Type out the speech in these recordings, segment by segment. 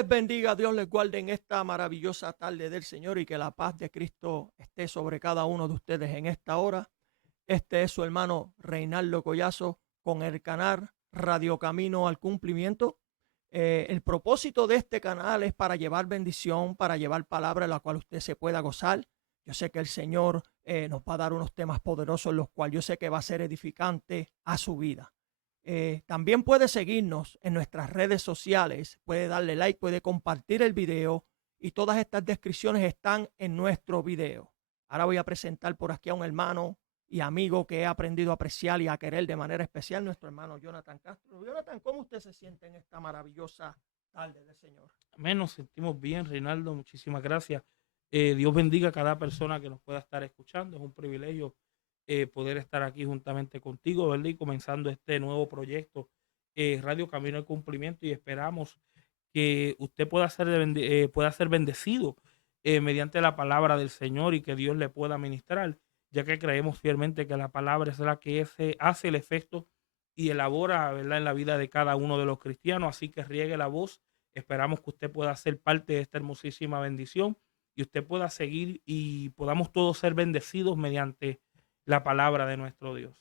les bendiga, Dios les guarde en esta maravillosa tarde del Señor y que la paz de Cristo esté sobre cada uno de ustedes en esta hora. Este es su hermano Reinaldo Collazo con el canal Radio Camino al Cumplimiento. El propósito de este canal es para llevar bendición, para llevar palabra en la cual usted se pueda gozar. Yo sé que el Señor nos va a dar unos temas poderosos, los cuales yo sé que va a ser edificante a su vida. También puede seguirnos en nuestras redes sociales, puede darle like, puede compartir el video y todas estas descripciones están en nuestro video. Ahora voy a presentar por aquí a un hermano y amigo que he aprendido a apreciar y a querer de manera especial, nuestro hermano Jonathan Castro. Jonathan, ¿cómo usted se siente en esta maravillosa tarde del Señor? Amén, nos sentimos bien, Reinaldo, muchísimas gracias. Dios bendiga a cada persona que nos pueda estar escuchando. Es un privilegio poder estar aquí juntamente contigo, ¿verdad? Y comenzando este nuevo proyecto, Radio Camino al Cumplimiento, y esperamos que usted pueda ser bendecido mediante la palabra del Señor y que Dios le pueda ministrar, ya que creemos fielmente que la palabra es la que hace el efecto y elabora, ¿verdad?, en la vida de cada uno de los cristianos. Así que riegue la voz. Esperamos que usted pueda ser parte de esta hermosísima bendición y usted pueda seguir y podamos todos ser bendecidos mediante la palabra de nuestro Dios.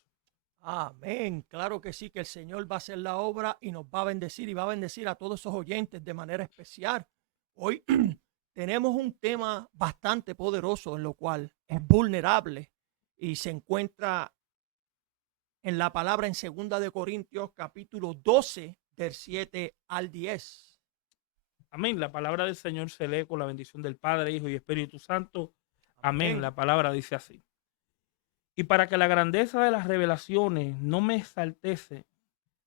Amén. Claro que sí, que el Señor va a hacer la obra y nos va a bendecir y va a bendecir a todos esos oyentes de manera especial. Hoy tenemos un tema bastante poderoso en lo cual es vulnerable y se encuentra en la palabra en 2 de Corintios capítulo 12 del 7 al 10. Amén. La palabra del Señor se lee con la bendición del Padre, Hijo y Espíritu Santo. Amén. Amén. La palabra dice así. Y para que la grandeza de las revelaciones no me exaltece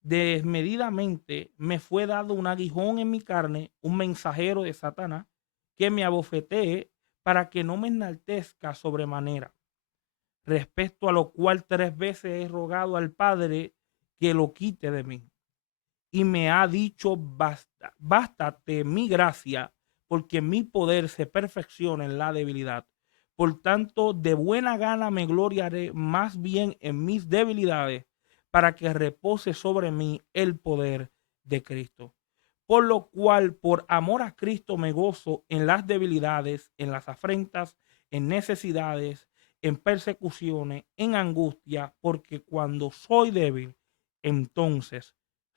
desmedidamente, me fue dado un aguijón en mi carne, un mensajero de Satanás, que me abofetee para que no me enaltezca sobremanera. Respecto a lo cual 3 veces he rogado al Padre que lo quite de mí. Y me ha dicho, bástate mi gracia, porque mi poder se perfecciona en la debilidad. Por tanto, de buena gana me gloriaré más bien en mis debilidades, para que repose sobre mí el poder de Cristo. Por lo cual, por amor a Cristo, me gozo en las debilidades, en las afrentas, en necesidades, en persecuciones, en angustia, porque cuando soy débil, entonces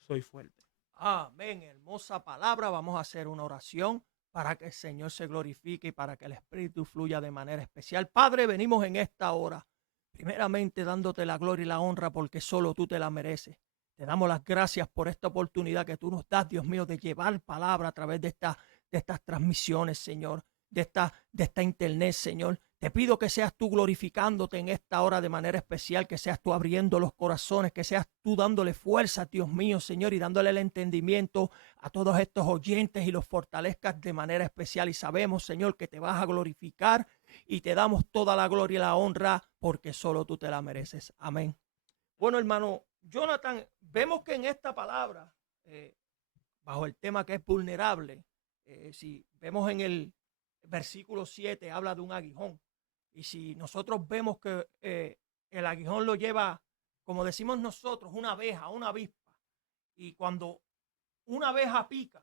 soy fuerte. Amén. Hermosa palabra. Vamos a hacer una oración para que el Señor se glorifique y para que el Espíritu fluya de manera especial. Padre, venimos en esta hora, primeramente dándote la gloria y la honra porque solo tú te la mereces. Te damos las gracias por esta oportunidad que tú nos das, Dios mío, de llevar palabra a través de estas transmisiones, Señor, de esta internet, Señor. Te pido que seas tú glorificándote en esta hora de manera especial, que seas tú abriendo los corazones, que seas tú dándole fuerza, Dios mío, Señor, y dándole el entendimiento a todos estos oyentes y los fortalezcas de manera especial. Y sabemos, Señor, que te vas a glorificar y te damos toda la gloria y la honra porque solo tú te la mereces. Amén. Bueno, hermano Jonathan, vemos que en esta palabra, bajo el tema que es vulnerable, si vemos en el versículo 7, habla de un aguijón. Y si nosotros vemos que el aguijón lo lleva, como decimos nosotros, una abeja, una avispa, y cuando una abeja pica,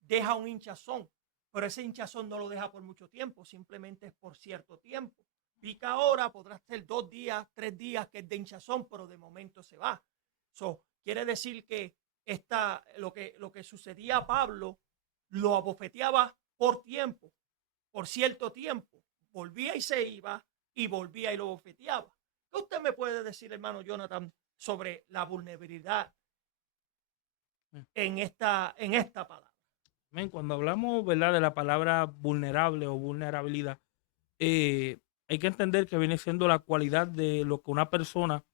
deja un hinchazón, pero ese hinchazón no lo deja por mucho tiempo, simplemente es por cierto tiempo. Pica ahora, podrá ser 2 días, 3 días que es de hinchazón, pero de momento se va. Quiere decir que lo que sucedía a Pablo lo abofeteaba por tiempo, por cierto tiempo. Volvía y se iba y volvía y lo bofeteaba. ¿Qué usted me puede decir, hermano Jonathan, sobre la vulnerabilidad en esta palabra? Amén. Cuando hablamos, ¿verdad?, de la palabra vulnerable o vulnerabilidad, hay que entender que viene siendo la cualidad de lo que una persona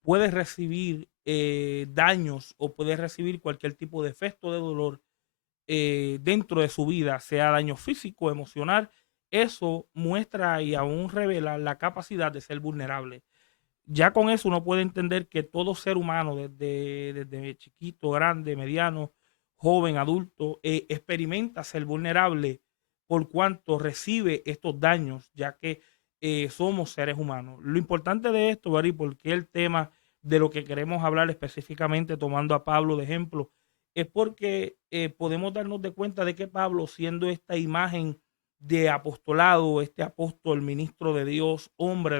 puede recibir daños o puede recibir cualquier tipo de efecto de dolor dentro de su vida, sea daño físico, emocional. Eso muestra y aún revela la capacidad de ser vulnerable. Ya con eso uno puede entender que todo ser humano, desde chiquito, grande, mediano, joven, adulto, experimenta ser vulnerable por cuanto recibe estos daños, ya que somos seres humanos. Lo importante de esto, ¿verdad?, y porque el tema de lo que queremos hablar específicamente, tomando a Pablo de ejemplo, es porque podemos darnos de cuenta de que Pablo, siendo esta imagen de apostolado, este apóstol, ministro de Dios, hombre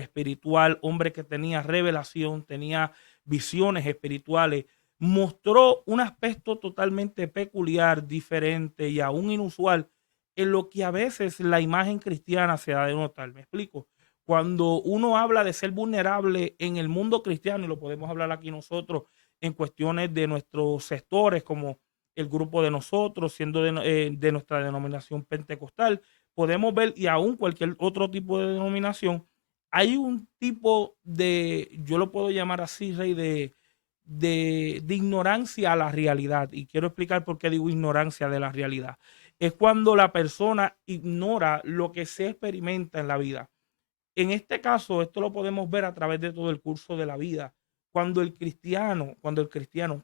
espiritual, hombre que tenía revelación, tenía visiones espirituales, mostró un aspecto totalmente peculiar, diferente y aún inusual en lo que a veces la imagen cristiana se da de notar. ¿Me explico? Cuando uno habla de ser vulnerable en el mundo cristiano, y lo podemos hablar aquí nosotros en cuestiones de nuestros sectores, como el grupo de nosotros, siendo de nuestra denominación pentecostal, podemos ver, y aún cualquier otro tipo de denominación, hay un tipo de, yo lo puedo llamar así, Rey, de ignorancia a la realidad. Y quiero explicar por qué digo ignorancia de la realidad. Es cuando la persona ignora lo que se experimenta en la vida. En este caso, esto lo podemos ver a través de todo el curso de la vida. Cuando el cristiano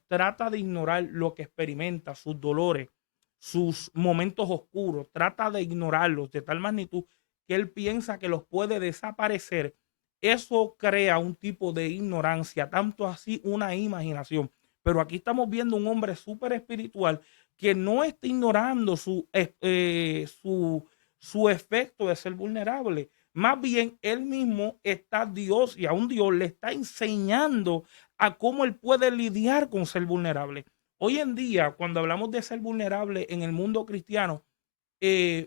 trata de ignorar lo que experimenta, sus dolores, sus momentos oscuros, trata de ignorarlos de tal magnitud que él piensa que los puede desaparecer, eso crea un tipo de ignorancia, tanto así una imaginación. Pero aquí estamos viendo un hombre súper espiritual que no está ignorando su efecto de ser vulnerable. Más bien, él mismo está Dios y aún Dios le está enseñando a cómo él puede lidiar con ser vulnerable. Hoy en día, cuando hablamos de ser vulnerable en el mundo cristiano,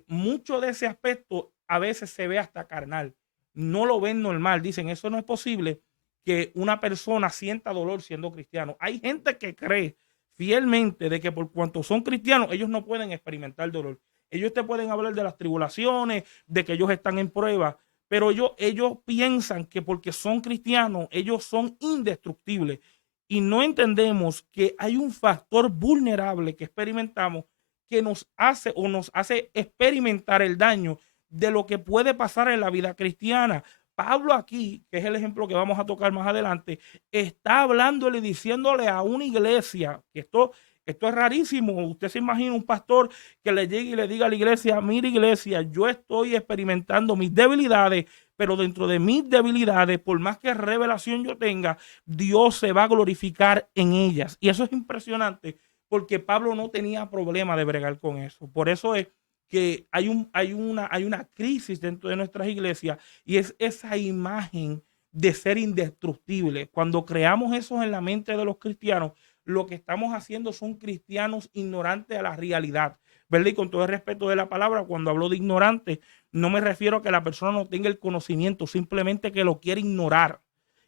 mucho de ese aspecto a veces se ve hasta carnal. No lo ven normal. Dicen, eso no es posible que una persona sienta dolor siendo cristiano. Hay gente que cree fielmente de que por cuanto son cristianos, ellos no pueden experimentar dolor. Ellos te pueden hablar de las tribulaciones, de que ellos están en prueba, pero ellos piensan que porque son cristianos, ellos son indestructibles. Y no entendemos que hay un factor vulnerable que experimentamos que nos hace experimentar el daño de lo que puede pasar en la vida cristiana. Pablo aquí, que es el ejemplo que vamos a tocar más adelante, está hablándole y diciéndole a una iglesia, que esto es rarísimo. Usted se imagina un pastor que le llegue y le diga a la iglesia, mira iglesia, yo estoy experimentando mis debilidades, pero dentro de mis debilidades, por más que revelación yo tenga, Dios se va a glorificar en ellas. Y eso es impresionante porque Pablo no tenía problema de bregar con eso. Por eso es que hay una crisis dentro de nuestras iglesias y es esa imagen de ser indestructible. Cuando creamos eso en la mente de los cristianos, lo que estamos haciendo son cristianos ignorantes a la realidad. ¿Verdad? Y con todo el respeto de la palabra, cuando hablo de ignorante, no me refiero a que la persona no tenga el conocimiento, simplemente que lo quiere ignorar.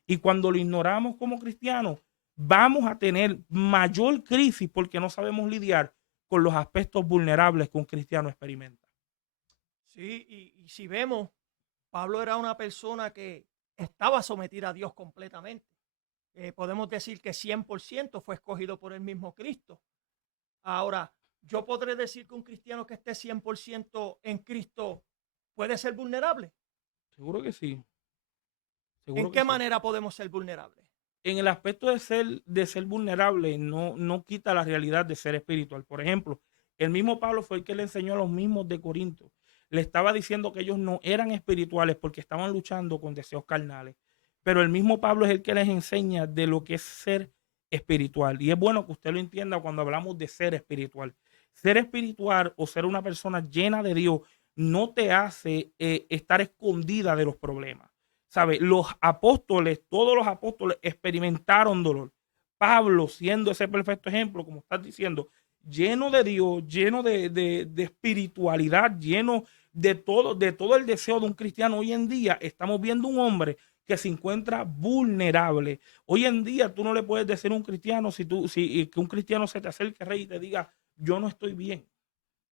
Y cuando lo ignoramos como cristianos, vamos a tener mayor crisis porque no sabemos lidiar con los aspectos vulnerables que un cristiano experimenta. Sí, y si vemos, Pablo era una persona que estaba sometida a Dios completamente. Podemos decir que 100% fue escogido por el mismo Cristo. Ahora, yo podré decir que un cristiano que esté 100% en Cristo puede ser vulnerable. Seguro que sí, ¿En seguro que qué sí. manera podemos ser vulnerables? En el aspecto de ser vulnerable, no quita la realidad de ser espiritual. Por ejemplo, el mismo Pablo fue el que le enseñó a los mismos de Corinto. Le estaba diciendo que ellos no eran espirituales porque estaban luchando con deseos carnales. Pero el mismo Pablo es el que les enseña de lo que es ser espiritual. Y es bueno que usted lo entienda cuando hablamos de ser espiritual. Ser espiritual o ser una persona llena de Dios no te hace estar escondida de los problemas. ¿Sabe? Todos los apóstoles experimentaron dolor. Pablo, siendo ese perfecto ejemplo, como estás diciendo, lleno de Dios, lleno de espiritualidad, lleno de todo el deseo de un cristiano. Hoy en día estamos viendo un hombre que se encuentra vulnerable. Hoy en día tú no le puedes decir a un cristiano, que un cristiano se te acerque, Rey, y te diga, yo no estoy bien.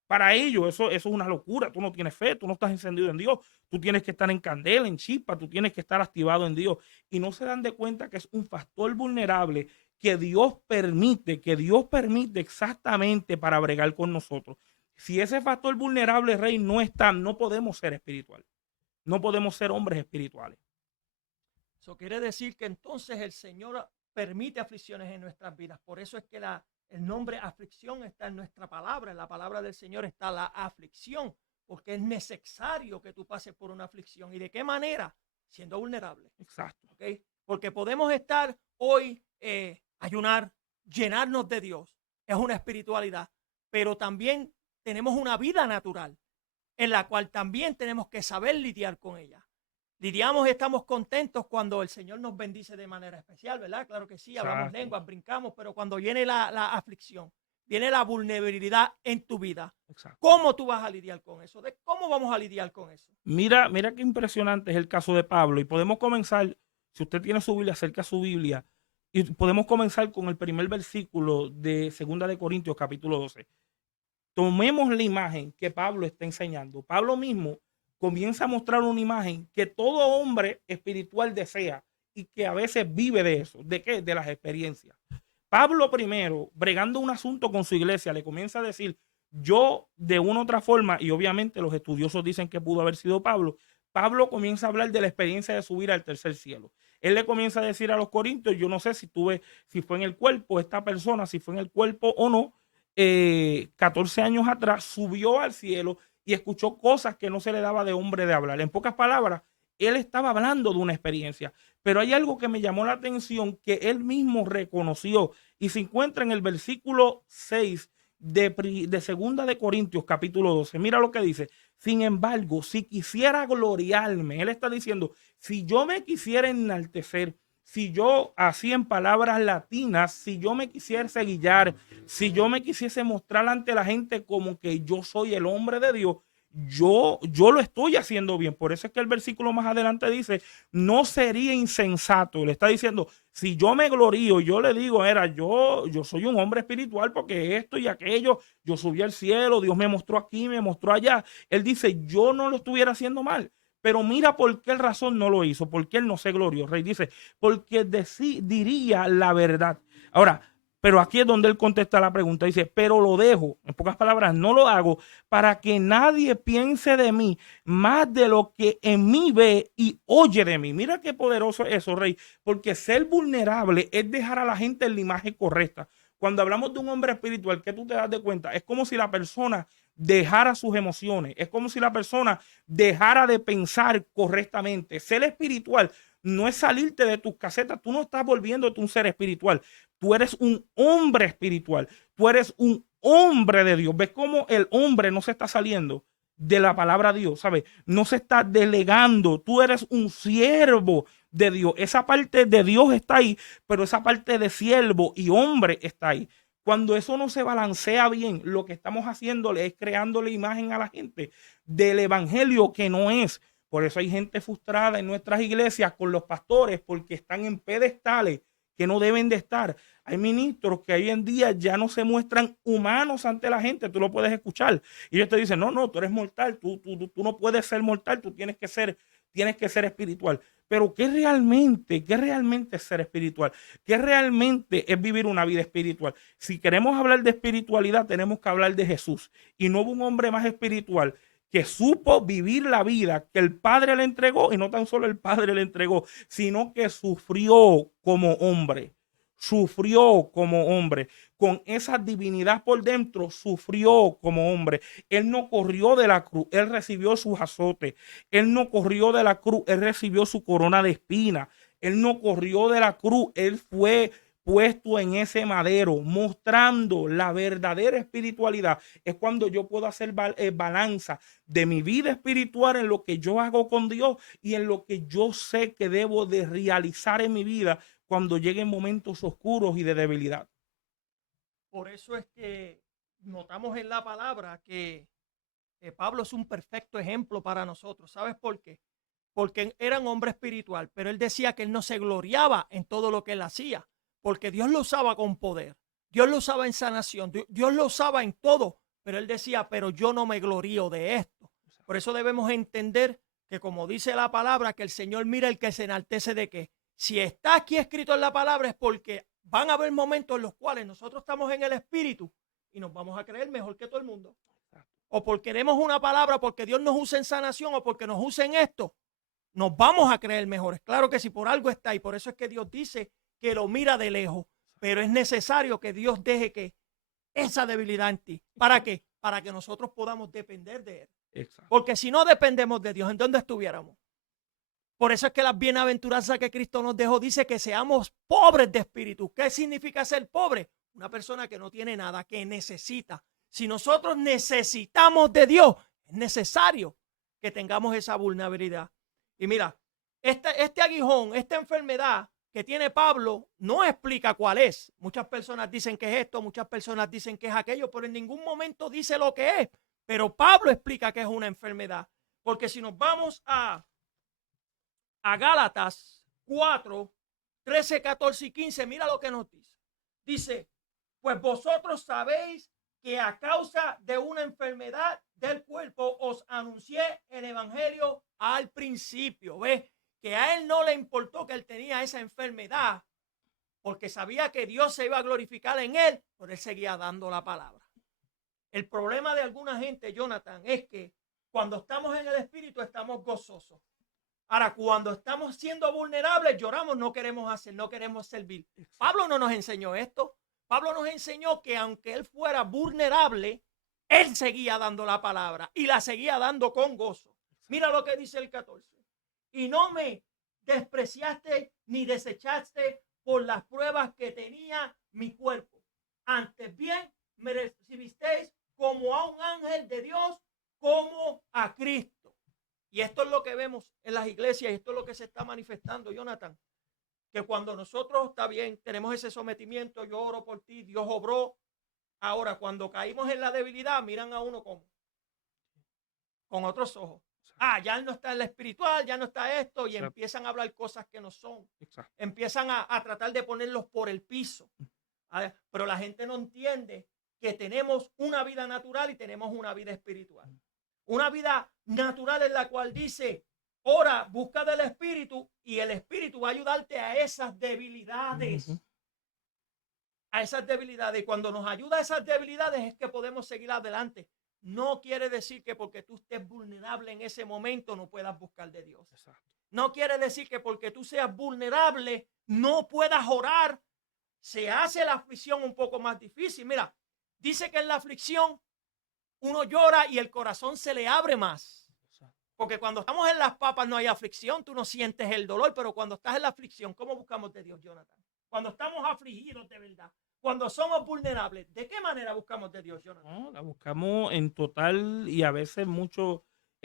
Para ellos eso es una locura. Tú no tienes fe, tú no estás encendido en Dios. Tú tienes que estar en candela, en chispa, tú tienes que estar activado en Dios. Y no se dan de cuenta que es un factor vulnerable que Dios permite exactamente para bregar con nosotros. Si ese factor vulnerable, Rey, no está, no podemos ser espiritual. No podemos ser hombres espirituales. Eso quiere decir que entonces el Señor permite aflicciones en nuestras vidas. Por eso es que el nombre aflicción está en nuestra palabra. En la palabra del Señor está la aflicción, porque es necesario que tú pases por una aflicción. ¿Y de qué manera? Siendo vulnerable. Exacto. ¿Okay? Porque podemos estar hoy, ayunar, llenarnos de Dios, es una espiritualidad, pero también tenemos una vida natural en la cual también tenemos que saber lidiar con ella. Lidiamos y estamos contentos cuando el Señor nos bendice de manera especial, ¿verdad? Claro que sí, hablamos Exacto, lenguas, brincamos, pero cuando viene la aflicción, viene la vulnerabilidad en tu vida, exacto. ¿cómo tú vas a lidiar con eso? ¿Cómo vamos a lidiar con eso? Mira qué impresionante es el caso de Pablo. Y podemos comenzar, si usted tiene su Biblia, acerca su Biblia, y podemos comenzar con el primer versículo de Segunda de Corintios, capítulo 12. Tomemos la imagen que Pablo está enseñando. Pablo mismo comienza a mostrar una imagen que todo hombre espiritual desea y que a veces vive de eso. ¿De qué? De las experiencias. Pablo primero, bregando un asunto con su iglesia, le comienza a decir, yo de una u otra forma, y obviamente los estudiosos dicen que pudo haber sido Pablo, Pablo comienza a hablar de la experiencia de subir al tercer cielo. Él le comienza a decir a los corintios, yo no sé si fue en el cuerpo esta persona, si fue en el cuerpo o no, 14 años atrás subió al cielo y escuchó cosas que no se le daba de hombre de hablar. En pocas palabras, él estaba hablando de una experiencia, pero hay algo que me llamó la atención que él mismo reconoció y se encuentra en el versículo 6 de Segunda de Corintios capítulo 12. Mira lo que dice. Sin embargo, si quisiera gloriarme, él está diciendo, si yo me quisiera enaltecer, si yo, así en palabras latinas, si yo me quisiese guiar, si yo me quisiese mostrar ante la gente como que yo soy el hombre de Dios, yo lo estoy haciendo bien. Por eso es que el versículo más adelante dice, no sería insensato. Le está diciendo, si yo me glorío, yo le digo, yo soy un hombre espiritual porque esto y aquello, yo subí al cielo, Dios me mostró aquí, me mostró allá. Él dice, yo no lo estuviera haciendo mal. Pero mira por qué razón no lo hizo, por qué él no se glorió. Rey dice, porque diría la verdad. Ahora, pero aquí es donde él contesta la pregunta. Dice, pero lo dejo, en pocas palabras, no lo hago para que nadie piense de mí más de lo que en mí ve y oye de mí. Mira qué poderoso es eso, Rey, porque ser vulnerable es dejar a la gente en la imagen correcta. Cuando hablamos de un hombre espiritual, ¿qué tú te das de cuenta? Es como si la persona dejara sus emociones, es como si la persona dejara de pensar correctamente. Ser espiritual no es salirte de tus casetas, tú no estás volviéndote un ser espiritual, tú eres un hombre espiritual, tú eres un hombre de Dios. ¿Ves cómo el hombre no se está saliendo de la palabra de Dios? ¿Sabes? No se está delegando, tú eres un siervo de Dios. Esa parte de Dios está ahí, pero esa parte de siervo y hombre está ahí. Cuando eso no se balancea bien, lo que estamos haciéndole es creándole imagen a la gente del evangelio que no es. Por eso hay gente frustrada en nuestras iglesias con los pastores porque están en pedestales que no deben de estar. Hay ministros que hoy en día ya no se muestran humanos ante la gente, tú lo puedes escuchar. Y ellos te dicen, no, tú eres mortal, tú no puedes ser mortal, tú tienes que ser espiritual. Pero qué realmente es ser espiritual? ¿Qué realmente es vivir una vida espiritual? Si queremos hablar de espiritualidad, tenemos que hablar de Jesús. Y no hubo un hombre más espiritual que supo vivir la vida que el Padre le entregó, y no tan solo el Padre le entregó, sino que sufrió como hombre, con esa divinidad por dentro, sufrió como hombre. Él no corrió de la cruz, él recibió sus azotes. Él no corrió de la cruz, él recibió su corona de espina. Él no corrió de la cruz, él fue puesto en ese madero, mostrando la verdadera espiritualidad. Es cuando yo puedo hacer balanza de mi vida espiritual en lo que yo hago con Dios y en lo que yo sé que debo de realizar en mi vida cuando lleguen momentos oscuros y de debilidad. Por eso es que notamos en la palabra que Pablo es un perfecto ejemplo para nosotros. ¿Sabes por qué? Porque era un hombre espiritual, pero él decía que él no se gloriaba en todo lo que él hacía, porque Dios lo usaba con poder, Dios lo usaba en sanación, Dios lo usaba en todo, pero él decía, pero yo no me glorío de esto. Por eso debemos entender que como dice la palabra, que el Señor mira el que se enaltece de qué. Si está aquí escrito en la palabra es porque van a haber momentos en los cuales nosotros estamos en el espíritu y nos vamos a creer mejor que todo el mundo. O porque demos una palabra, porque Dios nos usa en sanación o porque nos usa en esto, nos vamos a creer mejores. Claro que si por algo está y por eso es que Dios dice que lo mira de lejos, pero es necesario que Dios deje que esa debilidad en ti. ¿Para qué? Para que nosotros podamos depender de Él. Exacto. Porque si no dependemos de Dios, ¿en dónde estuviéramos? Por eso es que las bienaventuranzas que Cristo nos dejó dice que seamos pobres de espíritu. ¿Qué significa ser pobre? Una persona que no tiene nada, que necesita. Si nosotros necesitamos de Dios, es necesario que tengamos esa vulnerabilidad. Y mira, este aguijón, esta enfermedad que tiene Pablo, no explica cuál es. Muchas personas dicen que es esto, muchas personas dicen que es aquello, pero en ningún momento dice lo que es. Pero Pablo explica que es una enfermedad. Porque si nos vamos a Gálatas 4, 13, 14 y 15, mira lo que nos dice. Dice, pues vosotros sabéis que a causa de una enfermedad del cuerpo os anuncié el evangelio al principio. ¿Ves? Que a él no le importó que él tenía esa enfermedad, porque sabía que Dios se iba a glorificar en él, pero él seguía dando la palabra. El problema de alguna gente, Jonathan, es que cuando estamos en el Espíritu estamos gozosos. Ahora, cuando estamos siendo vulnerables, lloramos, no queremos hacer, no queremos servir. Pablo no nos enseñó esto. Pablo nos enseñó que aunque él fuera vulnerable, él seguía dando la palabra y la seguía dando con gozo. Mira lo que dice el 14. Y no me despreciaste ni desechaste por las pruebas que tenía mi cuerpo. Antes bien, me recibisteis como a un ángel de Dios, como a Cristo. Y esto es lo que vemos en las iglesias y esto es lo que se está manifestando, Jonathan. Que cuando nosotros, está bien, tenemos ese sometimiento, yo oro por ti, Dios obró. Ahora, cuando caímos en la debilidad, miran a uno como con otros ojos. Ya no está en la espiritual, ya no está esto, y empiezan a hablar cosas que no son. Empiezan a tratar de ponerlos por el piso. Pero la gente no entiende que tenemos una vida natural y tenemos una vida espiritual. Una vida natural en la cual dice, ora, busca del Espíritu y el Espíritu va a ayudarte a esas debilidades. A esas debilidades. Y cuando nos ayuda a esas debilidades es que podemos seguir adelante. No quiere decir que porque tú estés vulnerable en ese momento no puedas buscar de Dios. Exacto. No quiere decir que porque tú seas vulnerable no puedas orar. Se hace la aflicción un poco más difícil. Mira, dice que en la aflicción uno llora y el corazón se le abre más. Porque cuando estamos en las papas no hay aflicción, tú no sientes el dolor, pero cuando estás en la aflicción, ¿cómo buscamos de Dios, Jonathan? Cuando estamos afligidos de verdad, cuando somos vulnerables, ¿de qué manera buscamos de Dios, Jonathan? No, la buscamos en total y a veces en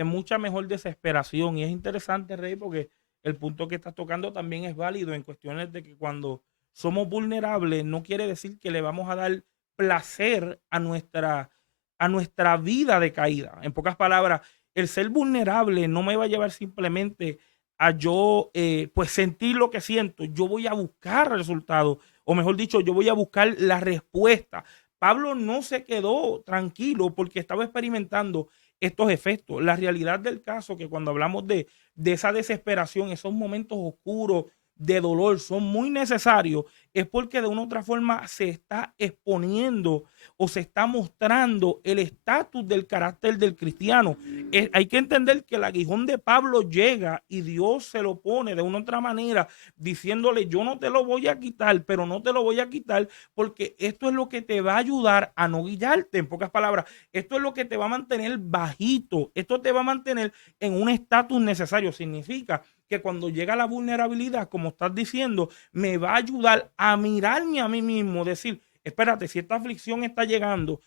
mucha mejor desesperación. Y es interesante, Rey, porque el punto que estás tocando también es válido en cuestiones de que cuando somos vulnerables no quiere decir que le vamos a dar placer a nuestra vida de caída. En pocas palabras, el ser vulnerable no me va a llevar simplemente a yo pues sentir lo que siento. Yo voy a buscar resultados, o mejor dicho, yo voy a buscar la respuesta. Pablo no se quedó tranquilo porque estaba experimentando estos efectos. La realidad del caso que cuando hablamos de esa desesperación, esos momentos oscuros de dolor son muy necesarios, es porque de una u otra forma se está exponiendo o se está mostrando el estatus del carácter del cristiano. Hay que entender que el aguijón de Pablo llega y Dios se lo pone de una u otra manera, diciéndole, yo no te lo voy a quitar, pero no te lo voy a quitar porque esto es lo que te va a ayudar a no guiarte. En pocas palabras, esto es lo que te va a mantener bajito, esto te va a mantener en un estatus necesario. Significa que cuando llega la vulnerabilidad, como estás diciendo, me va a ayudar a mirarme a mí mismo, decir, espérate, si esta aflicción está llegando,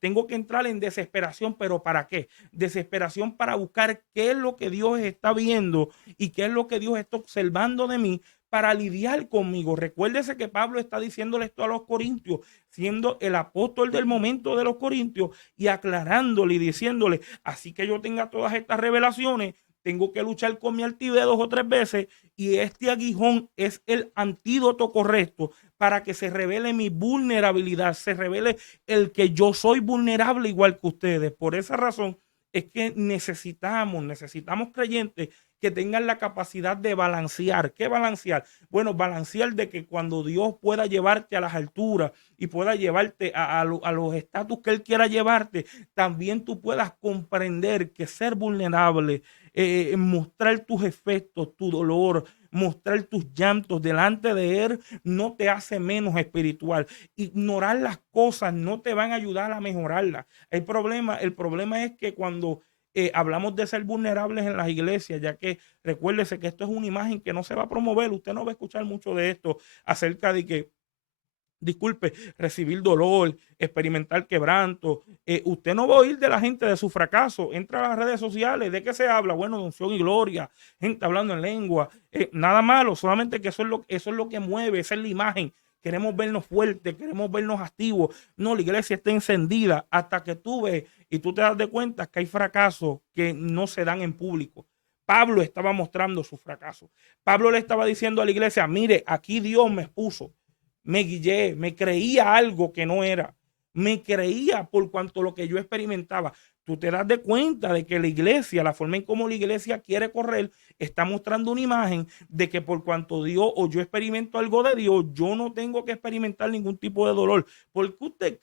tengo que entrar en desesperación, pero ¿para qué? Desesperación para buscar qué es lo que Dios está viendo y qué es lo que Dios está observando de mí para lidiar conmigo. Recuérdese que Pablo está diciéndole esto a los corintios, siendo el apóstol del momento de los corintios y aclarándole y diciéndole, así que yo tenga todas estas revelaciones, tengo que luchar con mi altivez 2 o 3 veces y este aguijón es el antídoto correcto para que se revele mi vulnerabilidad, se revele el que yo soy vulnerable igual que ustedes. Por esa razón es que necesitamos creyentes que tengan la capacidad de balancear. ¿Qué balancear? Bueno, balancear de que cuando Dios pueda llevarte a las alturas y pueda llevarte a los estatus que Él quiera llevarte, también tú puedas comprender que ser vulnerable, mostrar tus efectos, tu dolor, mostrar tus llantos delante de Él no te hace menos espiritual. Ignorar las cosas no te van a ayudar a mejorarlas. El problema es que cuando hablamos de ser vulnerables en las iglesias, ya que recuérdese que esto es una imagen que no se va a promover. Usted no va a escuchar mucho de esto acerca de que, disculpe, recibir dolor, experimentar quebranto. Usted no va a oír de la gente de su fracaso. Entra a las redes sociales. ¿De qué se habla? Bueno, de unción y gloria, gente hablando en lengua. Nada malo, solamente que eso es lo que mueve, esa es la imagen. Queremos vernos fuertes, queremos vernos activos. No, la iglesia está encendida hasta que tú ves y tú te das de cuenta que hay fracasos que no se dan en público. Pablo estaba mostrando su fracaso. Pablo le estaba diciendo a la iglesia, mire, aquí Dios me expuso, me guillé, me creía algo que no era, me creía por cuanto lo que yo experimentaba. Tú te das de cuenta de que la iglesia, la forma en cómo la iglesia quiere correr, está mostrando una imagen de que por cuanto Dios o yo experimento algo de Dios, yo no tengo que experimentar ningún tipo de dolor. ¿Por qué usted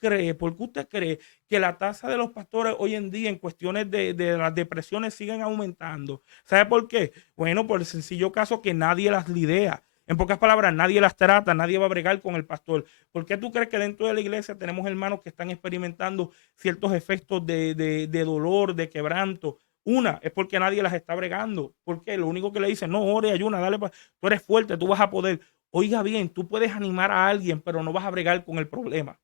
cree que la tasa de los pastores hoy en día en cuestiones de las depresiones siguen aumentando? ¿Sabe por qué? Bueno, por el sencillo caso que nadie las lidera. En pocas palabras, nadie las trata, nadie va a bregar con el pastor. ¿Por qué tú crees que dentro de la iglesia tenemos hermanos que están experimentando ciertos efectos de dolor, de quebranto? Una, es porque nadie las está bregando. Porque lo único que le dicen, no, ore, ayuna, dale, tú eres fuerte, tú vas a poder. Oiga bien, tú puedes animar a alguien, pero no vas a bregar con el problema.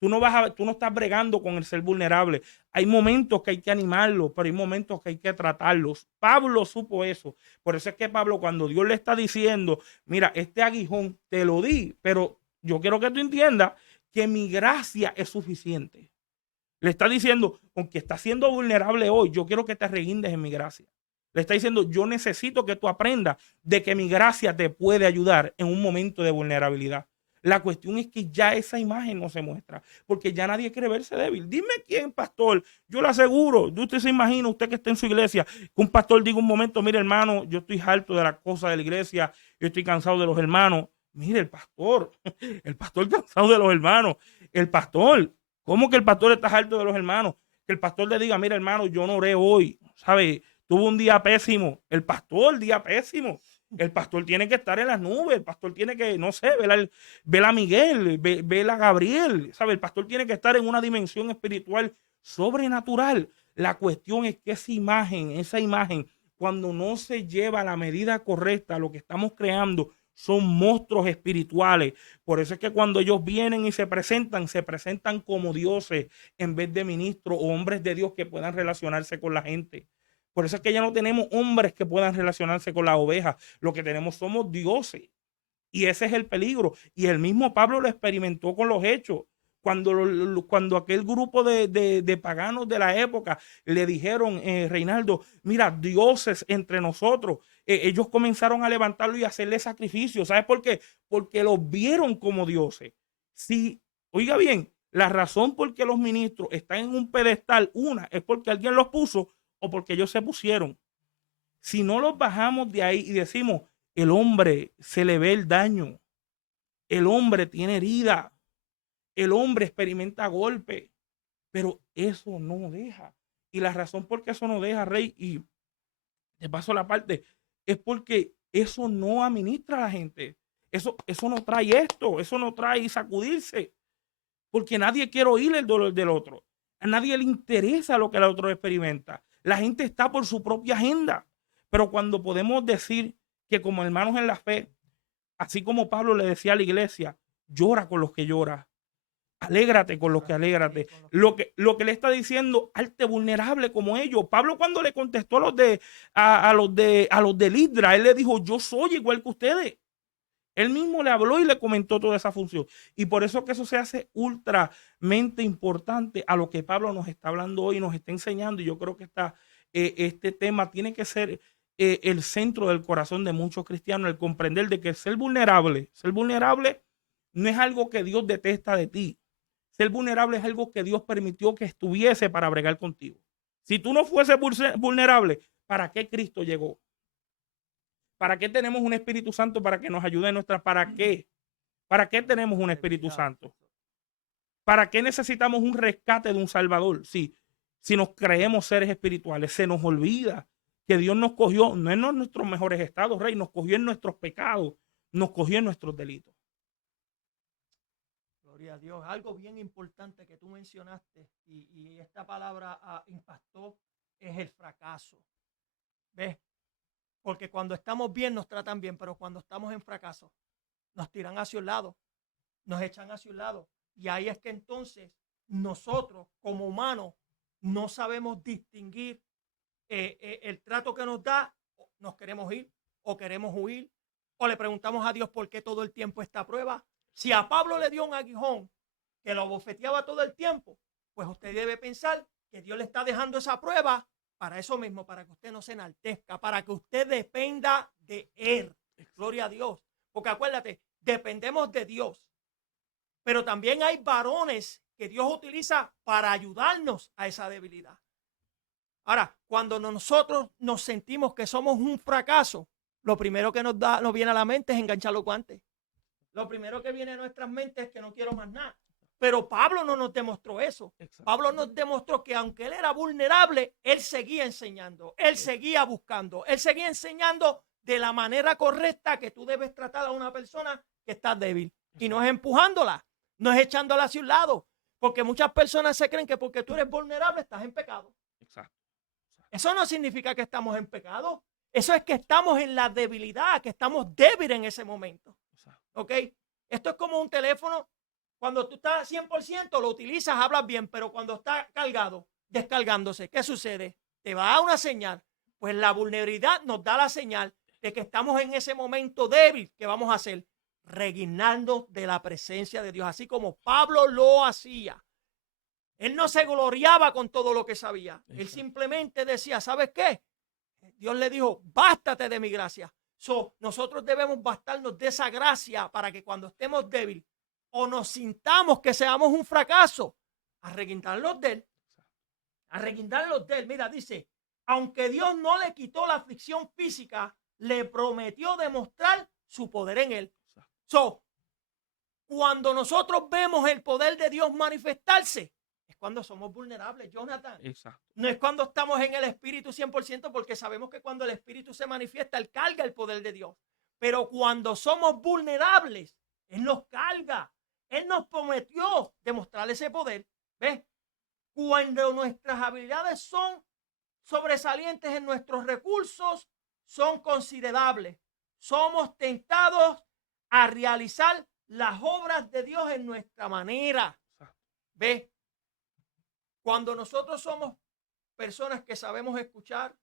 Tú no estás bregando con el ser vulnerable. Hay momentos que hay que animarlos, pero hay momentos que hay que tratarlos. Pablo supo eso. Por eso es que Pablo, cuando Dios le está diciendo, mira, este aguijón te lo di, pero yo quiero que tú entiendas que mi gracia es suficiente. Le está diciendo, aunque estás siendo vulnerable hoy, yo quiero que te reguindes en mi gracia. Le está diciendo, yo necesito que tú aprendas de que mi gracia te puede ayudar en un momento de vulnerabilidad. La cuestión es que ya esa imagen no se muestra, porque ya nadie quiere verse débil. Dime quién, pastor. Yo le aseguro, usted se imagina, usted que está en su iglesia, que un pastor diga un momento, mire hermano, yo estoy harto de las cosas de la iglesia, yo estoy cansado de los hermanos. Mire, el pastor, el pastor cansado de los hermanos, el pastor. ¿Cómo que el pastor está harto de los hermanos? Que el pastor le diga, mira hermano, yo no oré hoy, ¿sabe? Tuvo un día pésimo. El pastor, día pésimo. El pastor tiene que estar en las nubes, el pastor tiene que, no sé, ver a Miguel, ver a Gabriel, ¿sabe? El pastor tiene que estar en una dimensión espiritual sobrenatural. La cuestión es que esa imagen, cuando no se lleva a la medida correcta, lo que estamos creando son monstruos espirituales. Por eso es que cuando ellos vienen y se presentan como dioses en vez de ministros o hombres de Dios que puedan relacionarse con la gente. Por eso es que ya no tenemos hombres que puedan relacionarse con las ovejas. Lo que tenemos somos dioses. Y ese es el peligro. Y el mismo Pablo lo experimentó con los hechos. Cuando aquel grupo de paganos de la época le dijeron, Reinaldo, mira, dioses entre nosotros, ellos comenzaron a levantarlo y a hacerle sacrificios. ¿Sabes por qué? Porque los vieron como dioses. Si, oiga bien, la razón por qué los ministros están en un pedestal, una es porque alguien los puso o porque ellos se pusieron. Si no los bajamos de ahí y decimos, el hombre se le ve el daño, el hombre tiene herida, el hombre experimenta golpe, pero eso no deja. Y la razón por qué eso no deja, Rey, y te paso la parte, es porque eso no administra a la gente. Eso no trae esto, eso no trae sacudirse, porque nadie quiere oír el dolor del otro. A nadie le interesa lo que el otro experimenta. La gente está por su propia agenda. Pero cuando podemos decir que como hermanos en la fe, así como Pablo le decía a la iglesia, llora con los que llora, alégrate con los que alégrate. Lo que le está diciendo, arte vulnerable como ellos. Pablo cuando le contestó a los de Lidra, él le dijo, yo soy igual que ustedes. Él mismo le habló y le comentó toda esa función. Y por eso que eso se hace ultramente importante a lo que Pablo nos está hablando hoy, nos está enseñando. Y yo creo que este tema tiene que ser el centro del corazón de muchos cristianos, el comprender de que ser vulnerable no es algo que Dios detesta de ti. Ser vulnerable es algo que Dios permitió que estuviese para bregar contigo. Si tú no fueses vulnerable, ¿para qué Cristo llegó? ¿Para qué tenemos un Espíritu Santo para que nos ayude en nuestra? ¿Para qué? ¿Para qué tenemos un Espíritu Santo? ¿Para qué necesitamos un rescate de un Salvador? Si nos creemos seres espirituales, se nos olvida que Dios nos cogió, no en nuestros mejores estados, Rey, nos cogió en nuestros pecados, nos cogió en nuestros delitos. Gloria a Dios. Algo bien importante que tú mencionaste y esta palabra impactó es el fracaso. ¿Ves? Porque cuando estamos bien nos tratan bien, pero cuando estamos en fracaso nos tiran hacia un lado, nos echan hacia un lado. Y ahí es que entonces nosotros como humanos no sabemos distinguir el trato que nos da, nos queremos ir o queremos huir, o le preguntamos a Dios por qué todo el tiempo esta prueba. Si a Pablo le dio un aguijón que lo bofeteaba todo el tiempo, pues usted debe pensar que Dios le está dejando esa prueba para eso mismo, para que usted no se enaltezca, para que usted dependa de Él. Gloria a Dios. Porque acuérdate, dependemos de Dios. Pero también hay varones que Dios utiliza para ayudarnos a esa debilidad. Ahora, cuando nosotros nos sentimos que somos un fracaso, lo primero que nos viene a la mente es enganchar los guantes. Lo primero que viene a nuestras mentes es que no quiero más nada. Pero Pablo no nos demostró eso. Pablo nos demostró que aunque él era vulnerable, él seguía enseñando, él seguía buscando, él seguía enseñando de la manera correcta que tú debes tratar a una persona que está débil. Y no es empujándola, no es echándola hacia un lado. Porque muchas personas se creen que porque tú eres vulnerable estás en pecado. Exacto. Eso no significa que estamos en pecado. Eso es que estamos en la debilidad, que estamos débiles en ese momento. ¿Ok? Esto es como un teléfono. Cuando tú estás 100% lo utilizas, hablas bien, pero cuando está cargado, descargándose, ¿qué sucede? Te va a dar una señal. Pues la vulnerabilidad nos da la señal de que estamos en ese momento débil. ¿Qué vamos a hacer? Reguinando de la presencia de Dios, así como Pablo lo hacía. Él no se gloriaba con todo lo que sabía. Exacto. Él simplemente decía, ¿sabes qué? Dios le dijo, bástate de mi gracia. Nosotros debemos bastarnos de esa gracia para que cuando estemos débiles o nos sintamos que seamos un fracaso, a reguindarlos de él. A reguindarlos de él. Mira, dice, aunque Dios no le quitó la aflicción física, le prometió demostrar su poder en él. Cuando nosotros vemos el poder de Dios manifestarse, es cuando somos vulnerables, Jonathan. Exacto. No es cuando estamos en el Espíritu 100%, porque sabemos que cuando el Espíritu se manifiesta, Él carga el poder de Dios. Pero cuando somos vulnerables, Él nos carga. Él nos prometió demostrar ese poder. ¿Ves? Cuando nuestras habilidades son sobresalientes en nuestros recursos, son considerables. Somos tentados a realizar las obras de Dios en nuestra manera. ¿Ves? Cuando nosotros somos personas que sabemos escuchar,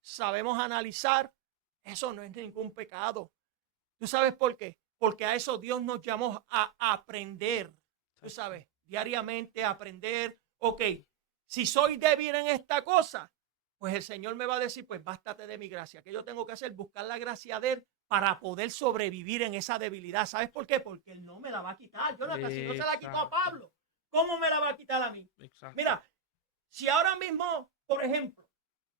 sabemos analizar, eso no es ningún pecado. ¿Tú sabes por qué? Porque a eso Dios nos llamó a aprender. Tú sabes, diariamente aprender. Ok, si soy débil en esta cosa, pues el Señor me va a decir, pues bástate de mi gracia. ¿Qué yo tengo que hacer? Buscar la gracia de Él para poder sobrevivir en esa debilidad. ¿Sabes por qué? Porque Él no me la va a quitar. Jonathan, si no se la quitó a Pablo, ¿cómo me la va a quitar a mí? Exacto. Mira, si ahora mismo, por ejemplo,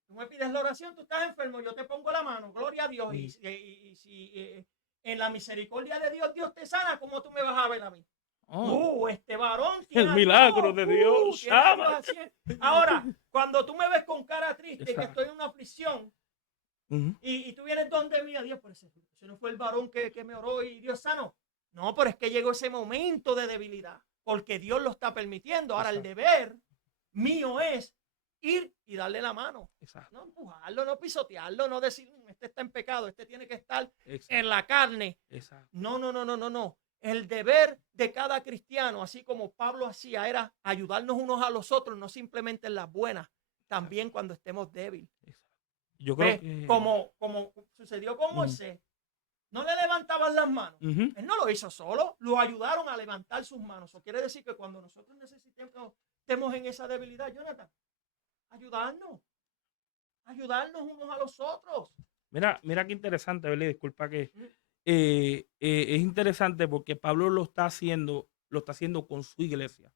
tú me pides la oración, tú estás enfermo, yo te pongo la mano, gloria a Dios, y si en la misericordia de Dios, Dios te sana, ¿cómo tú me vas a ver a mí? Este varón tiene el milagro de Dios. Ahora, cuando tú me ves con cara triste, exacto, que estoy en una aflicción, y tú vienes donde mí, Dios, pero ese no fue el varón que me oró y Dios sanó. No, pero es que llegó ese momento de debilidad, porque Dios lo está permitiendo. Ahora, exacto, el deber mío es ir y darle la mano. Exacto. No empujarlo, no pisotearlo, no decir, este está en pecado, este tiene que estar, exacto, en la carne. Exacto. No. El deber de cada cristiano, así como Pablo hacía, era ayudarnos unos a los otros, no simplemente en las buenas, también cuando estemos débiles. Exacto. Yo creo que... Como sucedió con Moisés, no le levantaban las manos. Él no lo hizo solo, lo ayudaron a levantar sus manos. Eso quiere decir que cuando nosotros estemos en esa debilidad, Jonathan, ayudarnos unos a los otros. Mira qué interesante, Beli, disculpa que es interesante porque Pablo lo está haciendo con su iglesia,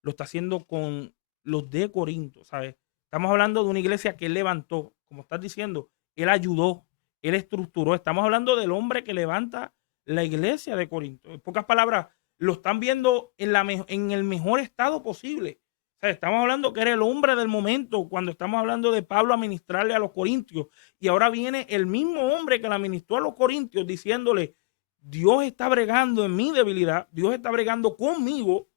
lo está haciendo con los de Corinto, ¿sabes? Estamos hablando de una iglesia que él levantó, como estás diciendo, él ayudó, él estructuró. Estamos hablando del hombre que levanta la iglesia de Corinto. En pocas palabras, lo están viendo en el mejor estado posible. O sea, estamos hablando que era el hombre del momento cuando estamos hablando de Pablo administrarle a los corintios. Y ahora viene el mismo hombre que le administró a los corintios diciéndole, Dios está bregando en mi debilidad, Dios está bregando conmigo.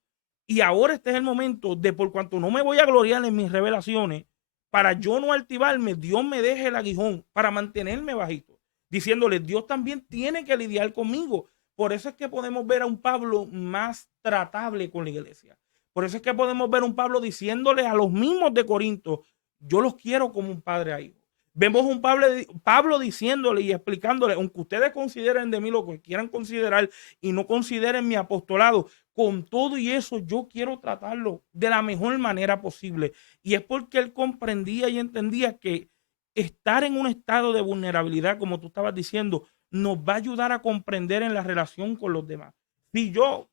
Y ahora este es el momento de, por cuanto no me voy a gloriar en mis revelaciones, para yo no altivarme, Dios me deje el aguijón para mantenerme bajito, diciéndole, Dios también tiene que lidiar conmigo. Por eso es que podemos ver a un Pablo más tratable con la iglesia. Por eso es que podemos ver a un Pablo diciéndole a los mismos de Corinto, yo los quiero como un padre a hijo. Vemos un Pablo diciéndole y explicándole, aunque ustedes consideren de mí lo que quieran considerar y no consideren mi apostolado, con todo y eso yo quiero tratarlo de la mejor manera posible. Y es porque él comprendía y entendía que estar en un estado de vulnerabilidad, como tú estabas diciendo, nos va a ayudar a comprender en la relación con los demás. Si yo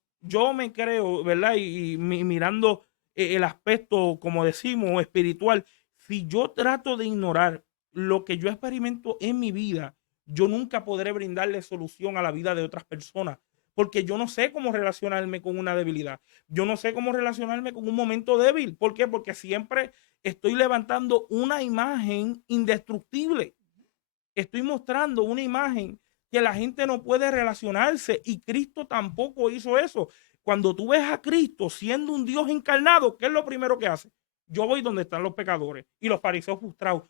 me creo, ¿verdad? Y mirando el aspecto, como decimos, espiritual, si yo trato de ignorar lo que yo experimento en mi vida, yo nunca podré brindarle solución a la vida de otras personas, porque yo no sé cómo relacionarme con una debilidad. Yo no sé cómo relacionarme con un momento débil. ¿Por qué? Porque siempre estoy levantando una imagen indestructible. Estoy mostrando una imagen que la gente no puede relacionarse y Cristo tampoco hizo eso. Cuando tú ves a Cristo siendo un Dios encarnado, ¿qué es lo primero que hace? Yo voy donde están los pecadores y los fariseos frustrados,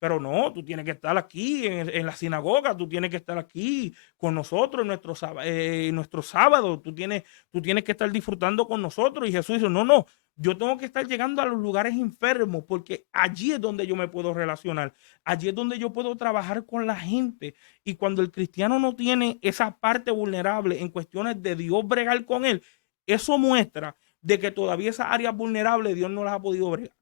pero no, tú tienes que estar aquí en la sinagoga, tú tienes que estar aquí con nosotros en nuestro sábado, tú tienes que estar disfrutando con nosotros. Y Jesús dice, no, no, yo tengo que estar llegando a los lugares enfermos porque allí es donde yo me puedo relacionar. Allí es donde yo puedo trabajar con la gente. Y cuando el cristiano no tiene esa parte vulnerable en cuestiones de Dios bregar con él, eso muestra de que todavía esas áreas vulnerables Dios no las ha podido bregar.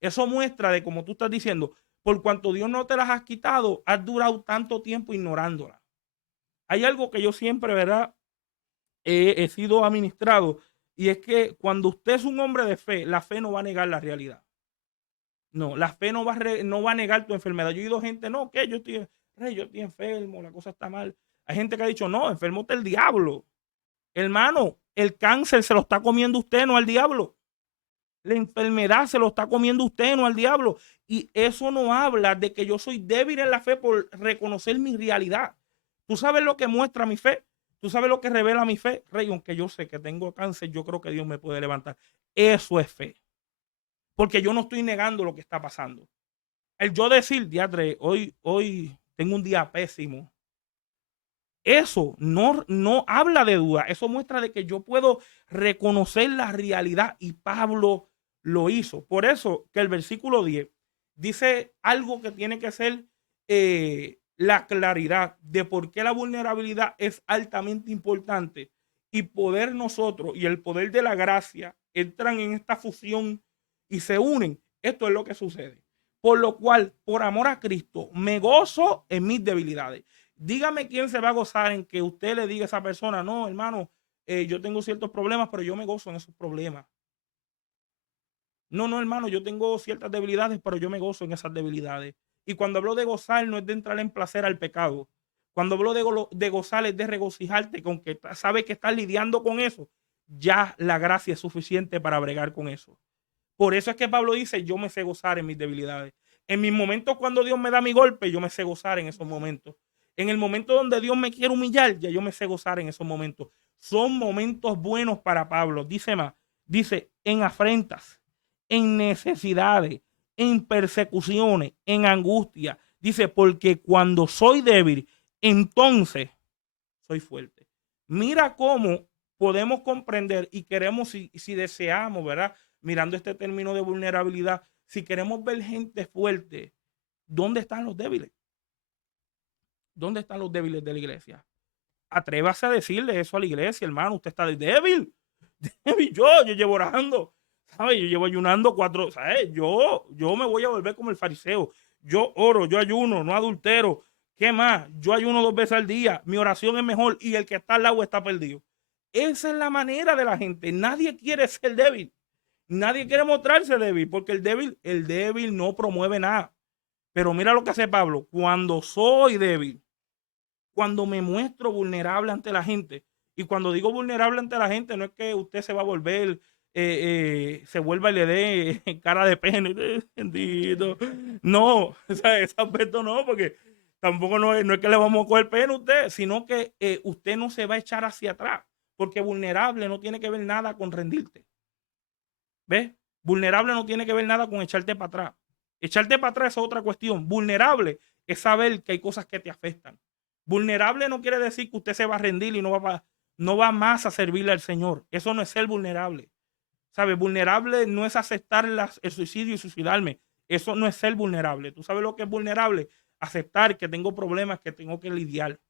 Eso muestra de, como tú estás diciendo, por cuanto Dios no te las has quitado, has durado tanto tiempo ignorándolas. Hay algo que yo siempre, ¿verdad? He sido administrado, y es que cuando usted es un hombre de fe, la fe no va a negar la realidad. No, la fe no va a negar tu enfermedad. Yo he oído gente, no, que yo estoy enfermo, la cosa está mal. Hay gente que ha dicho, no, enfermo está el diablo. Hermano, el cáncer se lo está comiendo usted, no al diablo. La enfermedad se lo está comiendo usted, no al diablo. Y eso no habla de que yo soy débil en la fe por reconocer mi realidad. ¿Tú sabes lo que muestra mi fe? ¿Tú sabes lo que revela mi fe? Rey, aunque yo sé que tengo cáncer, yo creo que Dios me puede levantar. Eso es fe. Porque yo no estoy negando lo que está pasando. El yo decir, diatre, hoy tengo un día pésimo. Eso no habla de duda. Eso muestra de que yo puedo reconocer la realidad, y Pablo lo hizo. Por eso que el versículo 10 dice algo que tiene que ser la claridad de por qué la vulnerabilidad es altamente importante, y poder nosotros y el poder de la gracia entran en esta fusión y se unen. Esto es lo que sucede. Por lo cual, por amor a Cristo, me gozo en mis debilidades. Dígame quién se va a gozar en que usted le diga a esa persona, no, hermano, yo tengo ciertos problemas, pero yo me gozo en esos problemas. No, no, hermano, yo tengo ciertas debilidades, pero yo me gozo en esas debilidades. Y cuando hablo de gozar, no es de entrar en placer al pecado. Cuando hablo de gozar, es de regocijarte con que sabes que estás lidiando con eso. Ya la gracia es suficiente para bregar con eso. Por eso es que Pablo dice, yo me sé gozar en mis debilidades. En mis momentos cuando Dios me da mi golpe, yo me sé gozar en esos momentos. En el momento donde Dios me quiere humillar, ya yo me sé gozar en esos momentos. Son momentos buenos para Pablo. Dice más, dice, en afrentas, en necesidades, en persecuciones, en angustia. Dice, porque cuando soy débil, entonces soy fuerte. Mira cómo podemos comprender y queremos, si deseamos, ¿verdad? Mirando este término de vulnerabilidad, si queremos ver gente fuerte, ¿dónde están los débiles? ¿Dónde están los débiles de la iglesia? Atrévase a decirle eso a la iglesia, hermano. Usted está débil. Débil. Yo llevo orando, ¿sabes? Yo llevo ayunando 4, ¿sabes? Yo me voy a volver como el fariseo. Yo oro, yo ayuno, no adultero. ¿Qué más? Yo ayuno 2 veces al día. Mi oración es mejor y el que está al lado está perdido. Esa es la manera de la gente. Nadie quiere ser débil. Nadie quiere mostrarse débil porque el débil no promueve nada. Pero mira lo que hace Pablo. Cuando soy débil, cuando me muestro vulnerable ante la gente, y cuando digo vulnerable ante la gente, no es que usted se va a volver, se vuelva y le dé cara de pene, bendito. No, o sea, ese aspecto no, porque tampoco no es que le vamos a coger pena a usted, sino que usted no se va a echar hacia atrás, porque vulnerable no tiene que ver nada con rendirte. ¿Ves? Vulnerable no tiene que ver nada con echarte para atrás. Echarte para atrás es otra cuestión. Vulnerable es saber que hay cosas que te afectan. Vulnerable no quiere decir que usted se va a rendir y no va más a servirle al Señor. Eso no es ser vulnerable. ¿Sabes? Vulnerable no es aceptar el suicidio y suicidarme. Eso no es ser vulnerable. ¿Tú sabes lo que es vulnerable? Aceptar que tengo problemas que tengo que lidiar.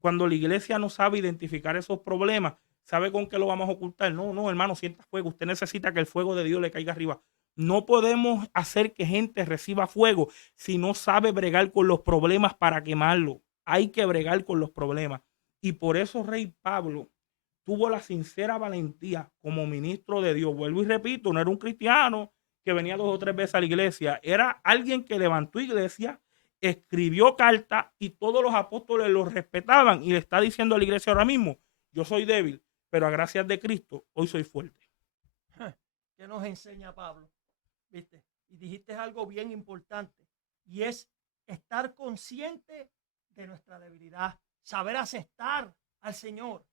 Cuando la iglesia no sabe identificar esos problemas, ¿sabe con qué lo vamos a ocultar? No, no, hermano, sienta fuego. Usted necesita que el fuego de Dios le caiga arriba. No podemos hacer que gente reciba fuego si no sabe bregar con los problemas para quemarlo. Hay que bregar con los problemas. Y por eso Rey Pablo tuvo la sincera valentía como ministro de Dios. Vuelvo y repito, no era un cristiano que venía 2 o 3 veces a la iglesia. Era alguien que levantó iglesia, escribió carta y todos los apóstoles lo respetaban. Y le está diciendo a la iglesia ahora mismo, yo soy débil, pero a gracias de Cristo, hoy soy fuerte. ¿Qué nos enseña Pablo? ¿Viste? Y dijiste algo bien importante, y es estar consciente de nuestra debilidad, saber aceptar al Señor.